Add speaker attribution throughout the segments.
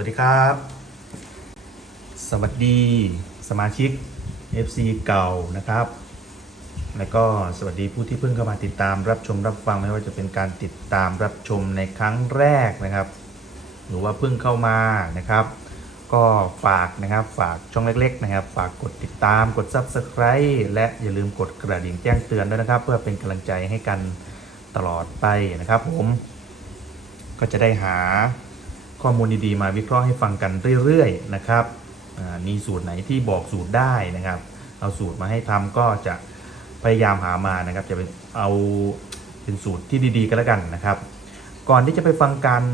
Speaker 1: วัสดีครับ สวัสดีสมาชิก FC เก่านะครับ แล้วก็สวัสดีผู้ที่เพิ่งเข้ามาติดตามรับชมรับฟังไม่ว่าจะเป็นการติดตามรับชมในครั้งแรกนะครับ หรือว่าเพิ่งเข้ามานะครับ ก็ฝากนะครับฝากช่องเล็ก ๆ นะครับ ฝากกดติดตามกด Subscribe และอย่าลืมกดกระดิ่งแจ้งเตือนด้วยนะครับ เพื่อเป็นกำลังใจให้กันตลอดไปนะครับผมก็จะได้หา ข้อมูลดีๆมาวิเคราะห์ให้ฟังกันเรื่อยๆนะครับมีสูตรไหนที่บอกสูตรได้นะครับ เอาสูตรมาให้ทำก็จะพยายามหามานะครับ จะเป็นเอาเป็นสูตรที่ดีๆกันแล้วกันนะครับ ก่อนที่จะไปฟังการ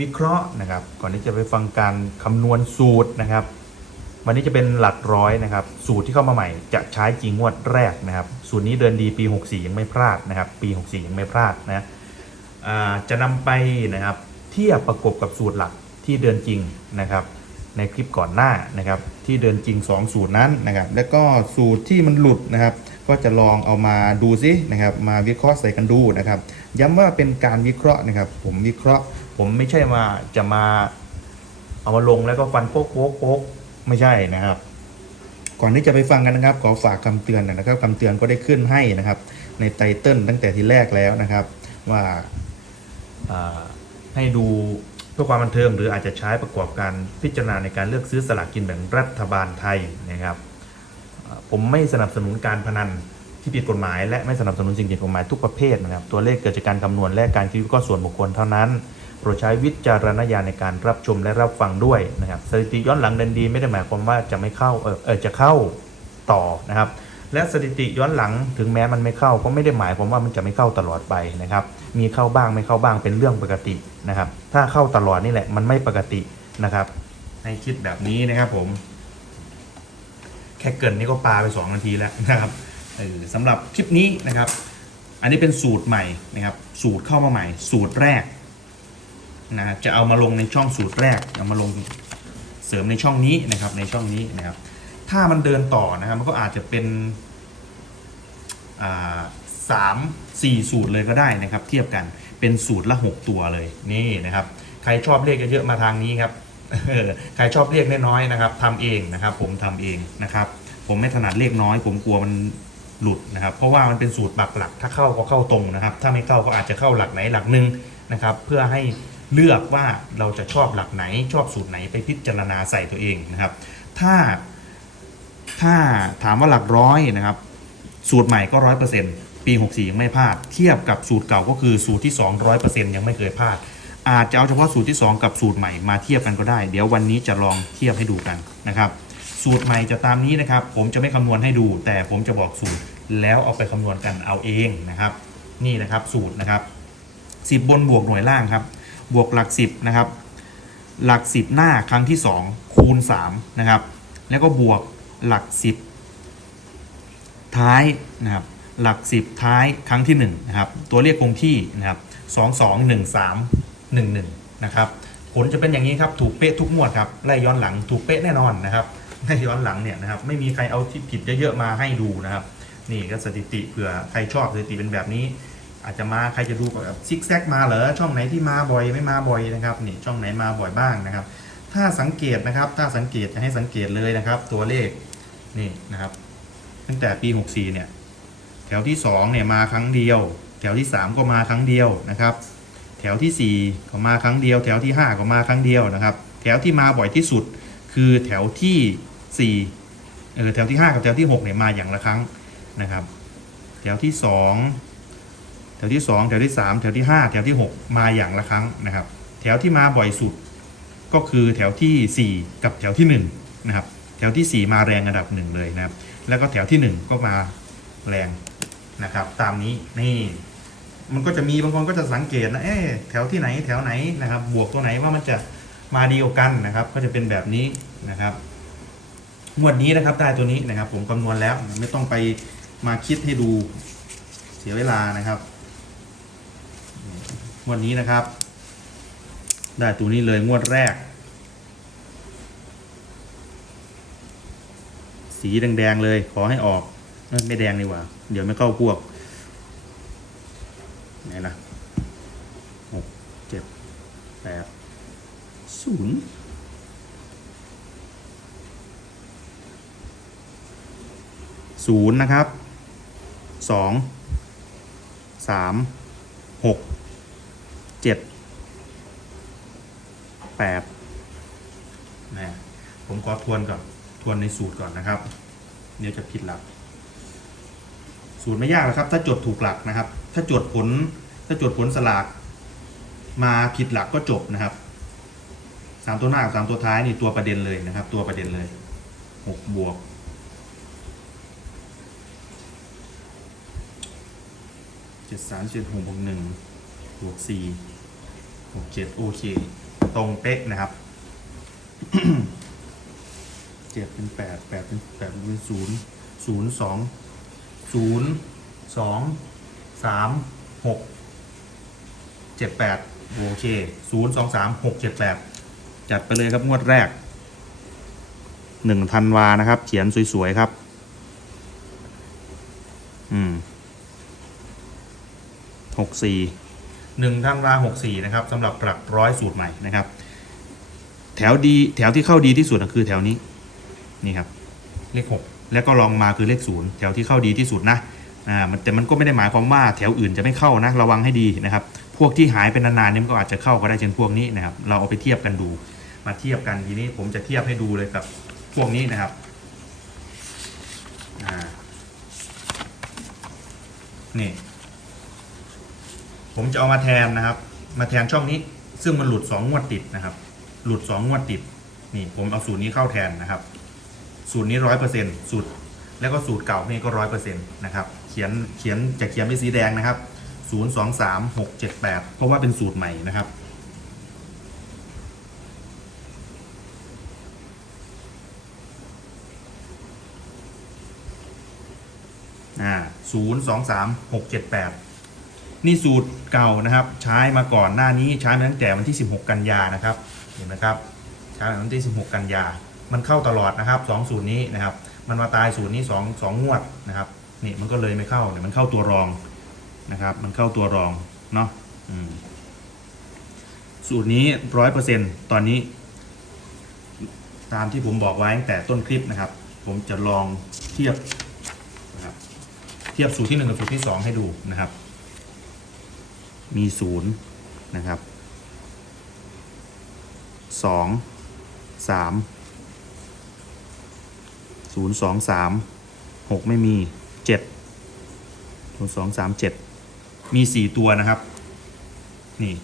Speaker 1: วิเคราะห์นะครับ ก่อนที่จะไปฟังการคำนวณสูตรนะครับ วันนี้จะเป็นหลักร้อยนะครับ สูตรที่เข้ามาใหม่จะใช้จริงงวดแรกนะครับ สูตรนี้เดินดีปี 64 ยังไม่พลาดนะครับ ปี 64 ยังไม่พลาดนะจะนำไปนะครับ เทียบประกบกับสูตรหลักที่เดินจริงนะครับ ในคลิปก่อนหน้านะครับ ที่เดินจริง 2 สูตรนั้นนะครับ แล้วก็สูตรที่มันหลุดนะครับ ก็จะลองเอามาดูซินะครับ มาวิเคราะห์ใส่กันดูนะครับ ย้ำว่าเป็นการวิเคราะห์นะครับ ผมวิเคราะห์ ผมไม่ใช่มาจะมาเอามาลงแล้วก็ฟันโป๊กโป๊กโป๊กไม่ใช่นะครับก่อนที่จะไปฟังกันนะครับขอฝากคำเตือนนะครับคำเตือนก็ได้ขึ้นให้นะครับ ในไตเติลตั้งแต่ทีแรกแล้วนะครับ ว่า ให้ดูเพื่อความบันเทิงหรืออาจจะใช้ประกอบการพิจารณาในการเลือกซื้อสลากกินแบ่งรัฐบาลไทยนะครับผมไม่สนับสนุนการพนันที่ผิดกฎหมาย และไม่สนับสนุนสิ่งผิดกฎหมายทุกประเภทนะครับ ตัวเลขเกิดจากการคำนวณและการคิดวิเคราะห์ส่วนบุคคลเท่านั้นโปรดใช้วิจารณญาณในการรับชมและรับฟังด้วยนะครับสถิติย้อนหลังเดินดีไม่ได้หมายความว่าจะไม่เข้าเออจะเข้าต่อนะครับ และสถิติย้อนหลังถึงแม้มันไม่เข้าก็ไม่ได้หมายความว่ามันจะไม่เข้าตลอดไปนะครับ มีเข้าบ้างไม่เข้าบ้างเป็นเรื่องปกตินะครับ ถ้าเข้าตลอดนี่แหละมันไม่ปกตินะครับ ให้คิดแบบนี้นะครับผม แค่เกินนี่ก็ปาไป 2 นาทีแล้วนะครับเออสำหรับคลิปนี้นะครับ อันนี้เป็นสูตรใหม่นะครับ สูตรเข้ามาใหม่ สูตรแรกนะครับจะเอามาลงในช่องสูตรแรกเอามาลงเสริมในช่องนี้นะครับ ในช่องนี้นะครับ ถ้ามันเดินต่อนะครับ มันก็อาจจะเป็นสามสี่สูตรเลยก็ได้นะครับ เทียบกันเป็นสูตรละ6ตัวเลยนี่นะครับ ใครชอบเลขเยอะๆมาทางนี้ครับใครชอบเลขน้อยๆนะครับทำเองนะครับ ผมทำเองนะครับ ผมไม่ถนัดเลขน้อย ผมกลัวมันหลุดนะครับ เพราะว่ามันเป็นสูตรหลักหลักๆถ้าเข้าก็เข้าตรงนะครับ ถ้าไม่เข้าก็อาจจะเข้าหลักไหนหลักหนึ่งนะครับ เพื่อให้เลือกว่าเราจะชอบหลักไหนชอบสูตรไหนไปพิจารณาใส่ตัวเองนะครับ ถ้า ถ้าถามว่าหลักร้อยนะครับ สูตรใหม่ก็ร้อยเปอร์เซ็นต์ปี 64 ยังไม่พลาด เทียบกับสูตรเก่าก็คือสูตรที่200เปอร์เซ็นต์ยังไม่เคยพลาด อาจจะเอาเฉพาะสูตรที่ 2 กับสูตรใหม่มาเทียบกันก็ได้ เดี๋ยววันนี้จะลองเทียบให้ดูกันนะครับ สูตรใหม่จะตามนี้นะครับ ผมจะไม่คำนวณให้ดู แต่ผมจะบอกสูตรแล้วเอาไปคำนวณกันเอาเองนะครับ นี่นะครับสูตรนะครับ 10 บนบวกหน่วยล่างครับ บวกหลัก 10นะครับ หลัก 10 หน้าครั้งที่ 2 คูณ3นะครับ แล้วก็บวก หลัก 10 ท้ายนะครับหลัก 10 ท้ายครั้งที่1นะครับตัวเลขคงที่นะครับ2 2 1 3 1 1นะครับผลจะเป็นอย่างนี้ครับถูกเป๊ะทุกงวดครับไล่ย้อนหลังถูกเป๊ะแน่นอนนะครับไล่ย้อนหลังเนี่ยนะครับไม่มีใครเอาที่ผิดเยอะๆมาให้ดูนะครับนี่ก็สถิติเผื่อใครชอบสถิติเป็นแบบนี้ อาจจะมาใครจะดูแบบซิกแซกมาเหรอช่องไหนที่มาบ่อยไม่มาบ่อยนะครับนี่ช่องไหนมาบ่อยบ้างนะครับ ถ้าสังเกตนะครับถ้าสังเกตจะให้สังเกตเลยนะครับ ตัวเลข นี่นะครับ ตั้งแต่ปี 64 เนี่ย แถวที่ 2 เนี่ยมาครั้งเดียว แถวที่ 3 ก็มาครั้งเดียวนะครับ แถวที่ 4 ก็มาครั้งเดียว แถวที่ 5 ก็มาครั้งเดียวนะครับ แถวที่มาบ่อยที่สุดคือแถวที่4เออแถวที่ 5 กับแถวที่ 6 เนี่ยมาอย่างละครั้งนะครับ แถวที่ 2 แถวที่ 2 แถวที่ 3 แถวที่ 5 แถวที่ 6 มาอย่างละครั้งนะครับ แถวที่มาบ่อยสุดก็คือแถวทีสี่4 กับแถวที่1นะครับ แถวทีสี่ 4 มาแรงอันดับหนึ่งเลยนะครับ แล้วก็แถวที่ 1 ก็มาแรงนะครับ ตามนี้นี่มันก็จะมีบางคนก็จะสังเกตนะเอ๊แถวที่ไหนแถวไหนนะครับ บวกตัวไหนว่ามันจะมาดีกว่ากันนะครับ ก็จะเป็นแบบนี้นะครับงวดนี้นะครับได้ตัวนี้นะครับ ผมคำนวณแล้วไม่ต้องไปมาคิดให้ดูเสียเวลานะครับงวดนี้นะครับ ได้ตัวนี้เลยงวดแรก สีแดงๆเลย ขอให้ออก ไม่แดงดีกว่า เดี๋ยวไม่เข้าพวกไหนล่ะหกเจ็ดแปดศูนย์ศูนย์นะครับสองสามหกเจ็ดแปดนะผมขอทวนก่อน ทวนในสูตรก่อนนะครับ เดี๋ยวจะผิดหลัก สูตรไม่ยากหรอกครับ ถ้าจดถูกหลักนะครับ ถ้าจดผล ถ้าจดผลสลาก มาผิดหลักก็จบนะครับสามตัวหน้ากับสามตัวท้ายนี่ตัวประเด็นเลยนะครับ ตัวประเด็นเลยหกบวกเจ็ดสามเจ็ดหกบวกหนึ่งบวกสี่บวกเจ็ดโอเค ตรงเป๊ะนะครับ เจ็ดเป็นแปดแปดเป็นแปดเป็นศูนย์ศูนย์สองศูนย์สองสามหกเจ็ดแปดโอเคศูนย์สองสามหกเจ็ดแปดจัดไปเลยครับงวดแรกหนึ่งธันวานะครับ เขียนสวย ๆ ครับ อืมหกสี่หนึ่งธันวาหกสี่นะครับสำหรับหลักร้อยสูตรใหม่นะครับ แถวดีแถวที่เข้าดีที่สุดก็คือแถวนี้ นี่ครับเลขหกแล้วก็ลองมาคือเลขศูนย์แถวที่เข้าดีที่สุดนะอ่ามันแต่มันก็ไม่ได้หมายความว่าแถวอื่นจะไม่เข้านะระวังให้ดีนะครับ พวกที่หายเป็นนานๆเนี่ยมันก็อาจจะเข้าก็ได้เช่นพวกนี้นะครับ เราเอาไปเทียบกันดู มาเทียบกันทีนี้ผมจะเทียบให้ดูเลยกับพวกนี้นะครับอ่านี่ ผมจะเอามาแทนนะครับ มาแทนช่องนี้ ซึ่งมันหลุดสองงวดติดนะครับ หลุดสองงวดติด นี่ผมเอาสูตรนี้เข้าแทนนะครับ สูตรนี้ร้อยเปอร์เซ็นต์สูตร แล้วก็สูตรเก่านี่ก็ร้อยเปอร์เซ็นต์นะครับเขียนเขียนจะเขียนเป็นสีแดงนะครับศูนย์สองสามหกเจ็ดแปดเพราะว่าเป็นสูตรใหม่นะครับอ่าศูนย์สองสามหกเจ็ดแปดนี่สูตรเก่านะครับใช้มาก่อนหน้านี้ใช้มาตั้งแต่วันที่ 16 กันยานะครับเห็นไหมครับใช้มาวันที่16 กันยา มันเข้าตลอดนะครับสองสูตรนี้นะครับ มันมาตายสูตรนี้สองสองงวดนะครับนี่มันก็เลยไม่เข้าเนี่ยมันเข้าตัวรองนะครับ มันเข้าตัวรองเนาะสูตรนี้ร้อยเปอร์เซ็นตอนนี้ ตามที่ผมบอกไว้ตั้งแต่ต้นคลิปนะครับ ผมจะลองเทียบนะครับเทียบสูตรที่หนึ่งกับสูตรที่สองให้ดูนะครับ มีศูนย์นะครับสองสาม ศูนย์สองสามหกไม่มีเจ็ดศูนย์สองสามเจ็ดมีสี่ตัวนะครับ นี่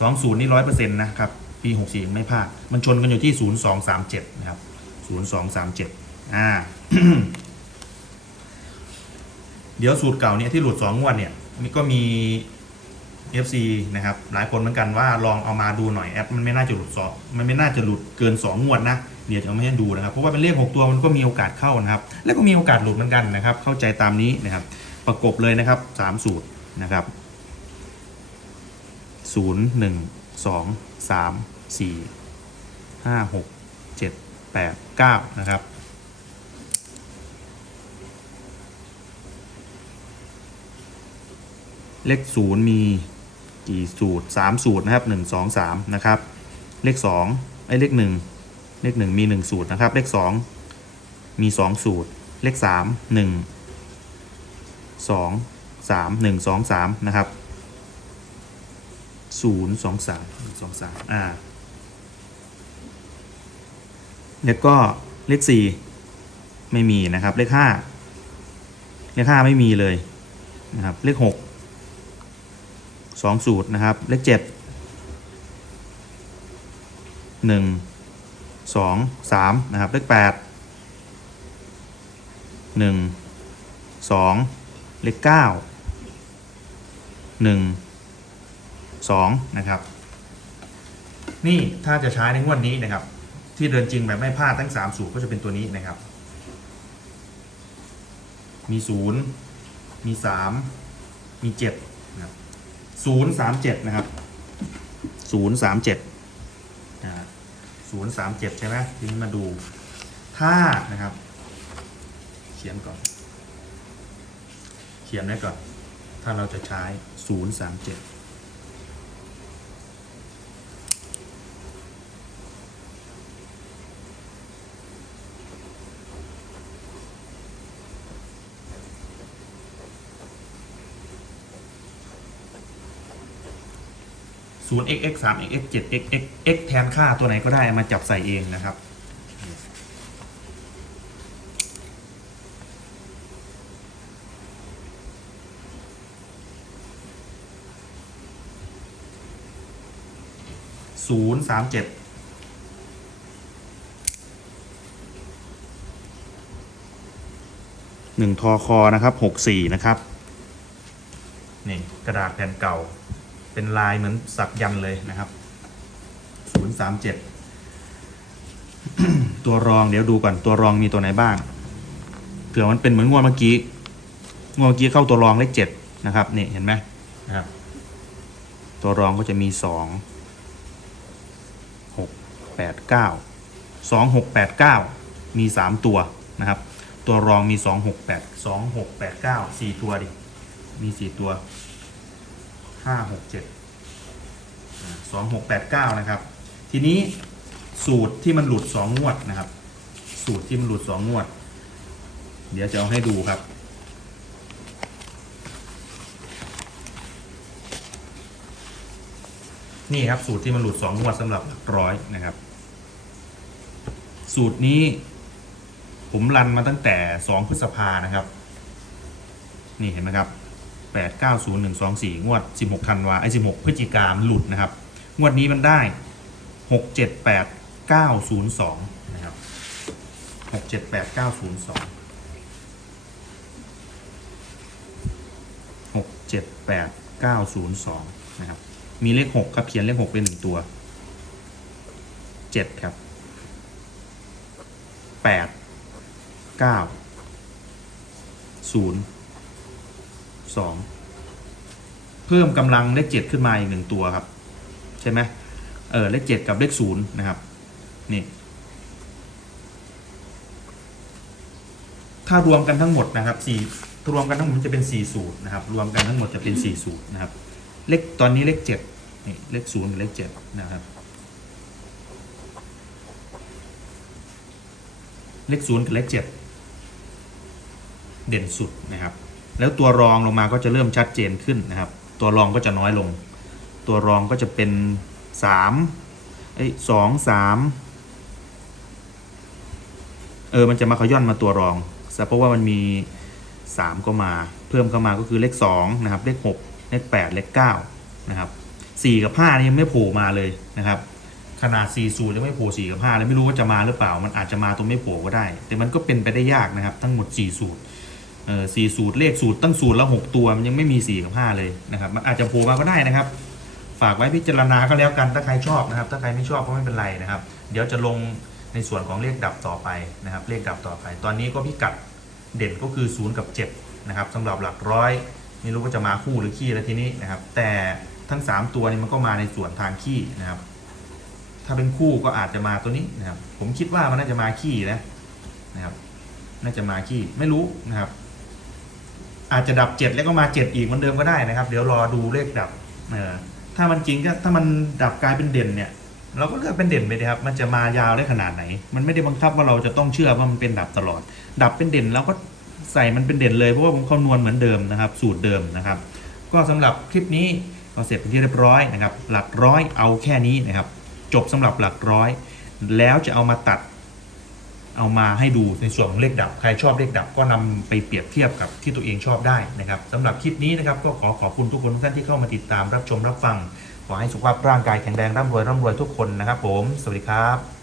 Speaker 1: สองศูนย์นี่ร้อยเปอร์เซ็นต์นะครับ ปีหกสี่ไม่พลาด มันชนกันอยู่ที่ศูนย์สองสามเจ็ดนะครับศูนย์สองสามเจ็ดอ่า เดี๋ยวสูตรเก่าเนี่ยที่หลุดสองงวดเนี่ยนี่ก็มี FC นะครับ หลายคนเหมือนกันว่าลองเอามาดูหน่อยแอปมันไม่น่าจะหลุดสองมันไม่น่าจะหลุดเกิน2งวดนะ เดี๋ยวจะเอาไม่ให้ดูนะครับ เพราะว่าเป็นเลข 6 ตัวมันก็มีโอกาสเข้านะครับ แล้วก็มีโอกาสหลุดเหมือนกันนะครับ เข้าใจตามนี้นะครับ ประกบเลยนะครับ 3 สูตรนะครับ 0 1 2 3 4 5 6 7 8 9 นะครับเลขศูนย์มีกี่สูตรสามสูตรนะครับหนึ่งสองสามนะครับ เลขสองไอ้เลขหนึ่ง เลขหนึ่งมีหนึ่งสูตรนะครับ เลขสองมีสองสูตร เลขสามหนึ่งสองสามหนึ่งสองสามนะครับศูนย์สองสามสองสามอ่าแล้วก็เลขสี่ไม่มีนะครับ เลขห้าเลขห้าไม่มีเลยนะครับ เลขหกสองสูตรนะครับ เลขเจ็ดหนึ่ง สองสามนะครับเลขแปดหนึ่งสองเลขเก้าหนึ่งสองนะครับ นี่ถ้าจะใช้ในงวดนี้นะครับ ที่เดินจริงแบบไม่พลาดทั้งสามสูตรก็จะเป็นตัวนี้นะครับ มีศูนย์มีสามมีเจ็ดนะครับศูนย์สามเจ็ดนะครับศูนย์สามเจ็ด 037 ใช่ไหมทีนี้มาดู ถ้านะครับ เขียนก่อน เขียนไว้ก่อน ถ้าเราจะใช้ 037 0 x x 3 x x 7 x x x แทนค่าตัวไหนก็ได้มาจับใส่เองนะครับ ศูนย์สามเจ็ดหนึ่งทอคอนะครับหกสี่นะครับ นี่ กระดาษแผ่นเก่า เป็นลายเหมือนสักยันเลยนะครับศูนย์สามเจ็ดตัวรองเดี๋ยวดูก่อนตัวรองมีตัวไหนบ้างเผื่อมันเป็นเหมือนงวดเมื่อกี้งวดเมื่อกี้เข้าตัวรองเลขเจ็ดนะครับนี่เห็นไหมนะครับ ตัวรองก็จะมีสองหกแปดเก้าสองหกแปดเก้ามีสามตัวนะครับ ตัวรองมีสองหกแปดสองหกแปดเก้าสี่ตัวดิมีสี่ตัว ห้าหกเจ็ดสองหกแปดเก้านะครับ ทีนี้สูตรที่มันหลุดสองงวดนะครับ สูตรที่มันหลุดสองงวด เดี๋ยวจะเอาให้ดูครับนี่ครับสูตรที่มันหลุดสองงวดสำหรับหลักร้อยนะครับ สูตรนี้ผมรันมาตั้งแต่สองพฤษภานะครับ นี่เห็นไหมครับ แปดเก้าศูนย์หนึ่งสองสี่งวดสิบหกธันวาไอ้สิบหกพฤศจิกามหลุดนะครับ งวดนี้มันได้หกเจ็ดแปดเก้าศูนย์สองนะครับหกเจ็ดแปดเก้าศูนย์สองหกเจ็ดแปดเก้าศูนย์สองนะครับ มีเลขหกครับเขียนเลขหกเป็นหนึ่งตัวเจ็ดครับแปดเก้าศูนย์ สองเพิ่มกำลังเลขเจ็ดขึ้นมาอีกหนึ่งตัวครับ ใช่ไหมเออเลขเจ็ดกับเลขศูนย์นะครับนี่ถ้ารวมกันทั้งหมดนะครับสี่รวมกันทั้งหมดจะเป็นสี่สูตรนะครับ รวมกันทั้งหมดจะเป็นสี่สูตรนะครับ เลขตอนนี้เลขเจ็ดนี่เลขศูนย์กับเลขเจ็ดนะครับเลขศูนย์กับเลขเจ็ดเด่นสุดนะครับ แล้วตัวรองลงมาก็จะเริ่มชัดเจนขึ้นนะครับ ตัวรองก็จะน้อยลง ตัวรองก็จะเป็นสามไอ้สองสามเออมันจะมาขย่อนมาตัวรองซะเพราะว่ามันมีสามก็มา เพิ่มเข้ามาก็คือเลขสองนะครับเลขหกเลขแปดเลขเก้านะครับสี่กับห้านี่ยังไม่โผล่มาเลยนะครับ ขนาด4ีสูตรยังไม่โผล่สี่กับห้าเลยไม่รู้ว่าจะมาหรือเปล่า มันอาจจะมาตรงไม่โผล่ก็ได้ แต่มันก็เป็นไปได้ยากนะครับ ทั้งหมด4สูตร สี่สูตรเลขสูตรตั้งสูตรละหกตัวมันยังไม่มี4กับ5เลยนะครับมันอาจจะโผล่มาก็ได้นะครับ ฝากไว้พิจารณาก็แล้วกันถ้าใครชอบนะครับ ถ้าใครไม่ชอบก็ไม่เป็นไรนะครับ เดี๋ยวจะลงในส่วนของเลขดับต่อไปนะครับ เลขดับต่อไป ตอนนี้ก็พิกัดเด่นก็คือ0กับ7นะครับสำหรับหลักร้อยไม่รู้ว่าจะมาคู่หรือขี้แล้วทีนี้นะครับ แต่ทั้ง 3 ตัวนี้มันก็มาในส่วนทางขี้นะครับ ถ้าเป็นคู่ก็อาจจะมาตัวนี้นะครับ ผมคิดว่ามันน่าจะมาขี้นะนะครับ น่าจะมาขี้ไม่รู้นะครับ อาจจะดับเจ็ดแล้วก็มาเจ็ดอีกเหมือนเดิมก็ได้นะครับ เดี๋ยวรอดูเลขดับเออถ้ามันจริงก็ถ้ามันดับกลายเป็นเด่นเนี่ยเราก็เลือกเป็นเด่นไปเลยครับ มันจะมายาวได้ขนาดไหน มันไม่ได้บังคับว่าเราจะต้องเชื่อว่ามันเป็นดับตลอด ดับเป็นเด่นเราก็ใส่มันเป็นเด่นเลยเพราะว่าผมคำนวณเหมือนเดิมนะครับ สูตรเดิมนะครับ ก็สำหรับคลิปนี้ก็เสร็จเป็นที่เรียบร้อยนะครับ หลักร้อยเอาแค่นี้นะครับ จบสำหรับหลักร้อย แล้วจะเอามาตัด เอามาให้ดูในส่วนของเลขดับ ใครชอบเลขดับก็นำไปเปรียบเทียบกับที่ตัวเองชอบได้นะครับสำหรับคลิปนี้นะครับก็ขอขอบคุณทุกคนทุกท่านที่เข้ามาติดตามรับชมรับฟัง ขอให้สุขภาพร่างกายแข็งแรงร่ำรวยร่ำรวยทุกคนนะครับผม สวัสดีครับ